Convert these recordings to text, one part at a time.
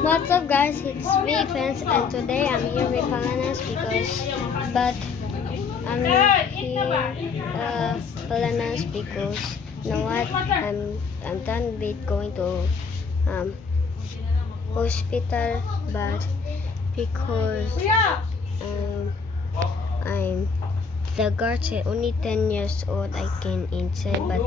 What's up guys, it's me Fence and today I'm here with Palanas but I'm here Palanas because you know what, I'm done with going to um, hospital but because I'm the guard said only 10 years old I can inside but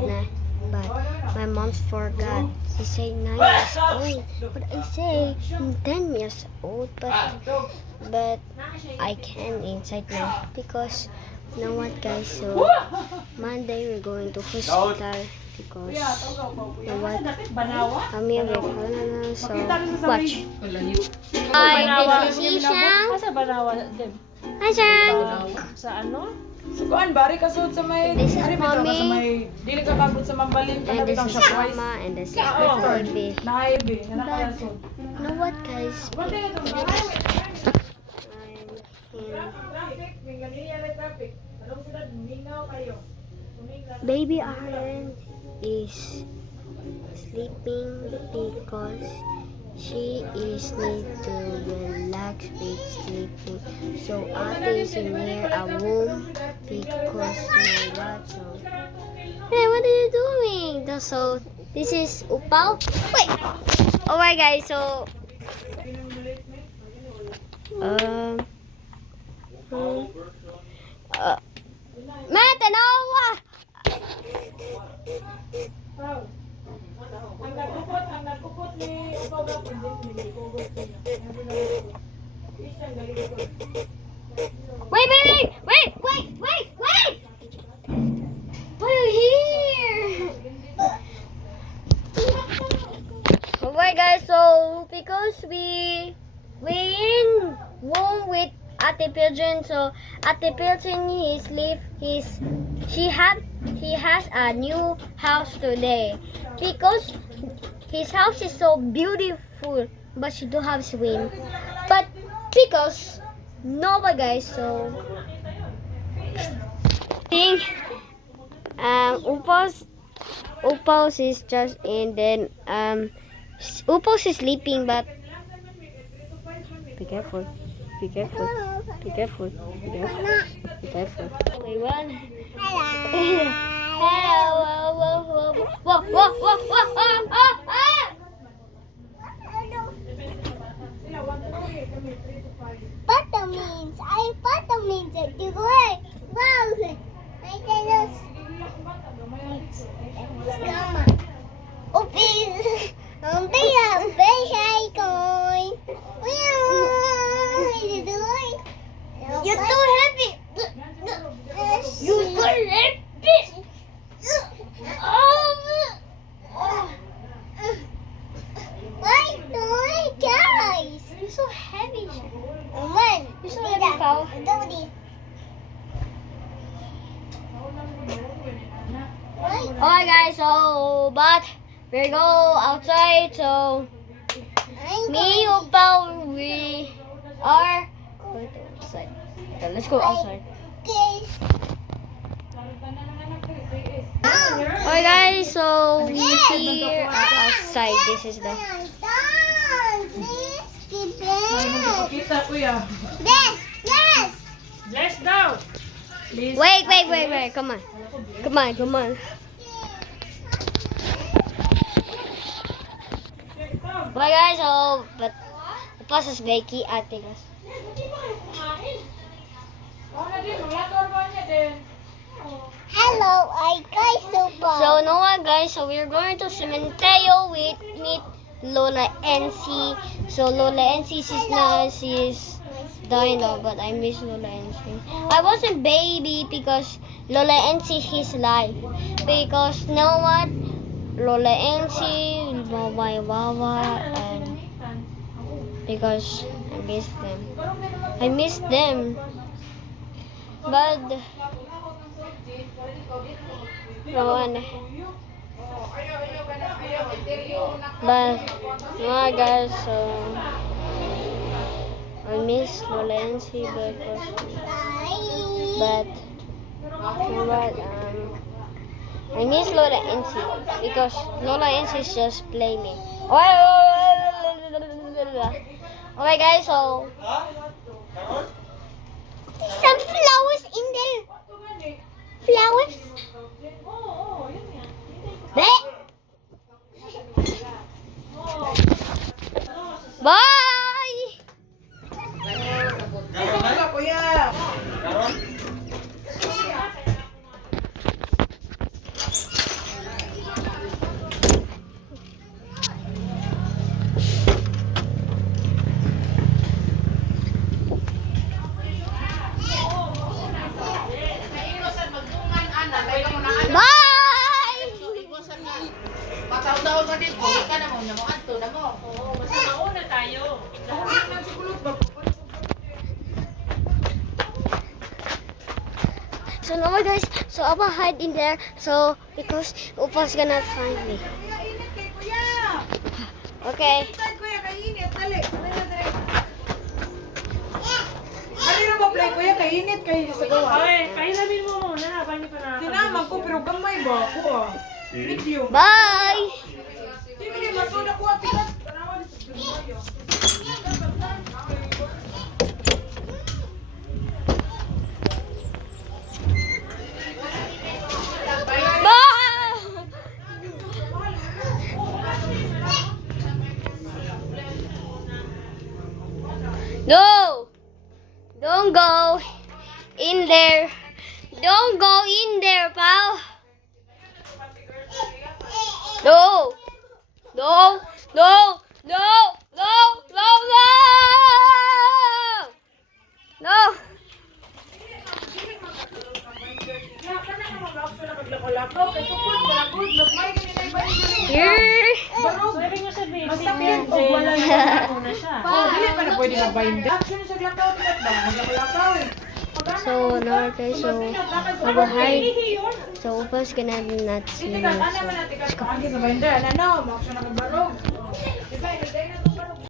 my mom forgot. She said 9 years old, but I say 10 years old. But I can inside now because you know what, guys? So Monday we're going to hospital because you know what? I'm here with Helena, so watch. Hi, this is Ishang. Asa banawa dem? Hi, Shang. Sa ano? Kuan bari kasud sa may This is ari bitaw ka mommy. sa may dili ka kabot sa mambalin And kada this bitaw is siya twice. Mama, and this is Oo. baby. Naibi na nakalasod. You know what, guys? Wala ito mga I'm in traffic, may ganiya na traffic. Anong sila mingaw kayo? Baby Aaron is sleeping because she is need to relax with sleeping. So Ate is in here a room because no what. So hey, what are you doing? So this is Upaw. Wait. Alright guys, so Matanawa. Ang nagkupot ni upaw na hindi kugot niya. Isang galing. Wait. We're here. Alright guys, so because we in room with Ate Pigeon, so Ate Pigeon he has a new house today because his house is so beautiful, but she don't have swing. But because Nova guys, so Upos is just in, then Upos is sleeping, but be careful. Wait, one. Pata means that you go ahead. Wow. I can just come on. Oh, please. Be a big going. What are you doing? You're too heavy. You're too heavy. Why doing guys? You're so heavy. Man, You're so heavy, Pao. Alright guys, so but we go outside, so me Upal, we are going to outside. Okay, let's go outside. Alright guys, so we here are outside. This is the Kita kuya. Yes. Bless daw. wait. Come on. Bye guys, so but the plus is Becky at us. Hello, I guys super. So Noah guys, so we're going to Cementerio with meet Lola NC. So Lola NC she's dying now, but I miss Lola NC. I wasn't baby because Lola NC is live. Because you know what? Lola NC, my Wawa, and because I miss them. But no guys, so I miss Lola NC but you know what, I miss Lola NC because Lola NC is just play me. Okay guys, so some flowers in there. Flowers. Oo, yun yan. Bleh. Bye. Ay, kuya. Bye. Pataw-taw ka din, kulit ka na mo, namuanto na mo. Oo, basta mauna tayo. Lahat ng sigulot ba? So now guys, so I'm gonna hide in there. So because Upa's gonna find me. Kuya, init kay kuya. Okay. Saan kuya, kainit. Dali. Dali na dali. Ano na ba play kuya? Kainit kayo sa gawa. Ay, pahilamin mo muna. Paano pa na? Tinamag ko pero gamay ba ako ah. Medium. Bye. Di ba niya masuda ko at tikat. Tanawan sa gamay ah. Bye. No. Don't go in there. Don't go in there, pal. No. No. No. No. No. No. No. No. Kaya ka na naman ako na maglakaw-lakaw. Kaya support ko lang good. Nagmay ka nila iba yung Here. barog. Pwede nyo sabihin, Basta si yan, PJ, pag wala nagkakaroon na siya. Oh, dili pa na pwede mag-bind. Action sa lakaw tikat ba? Maglakaw-lakaw eh. So now guys, so I will hide. So Upa's gonna not see me. Tikat, ano man So. na tikat? Pakagi sa binder. Ano, mag-action na mag-barog. Diba, ilagay na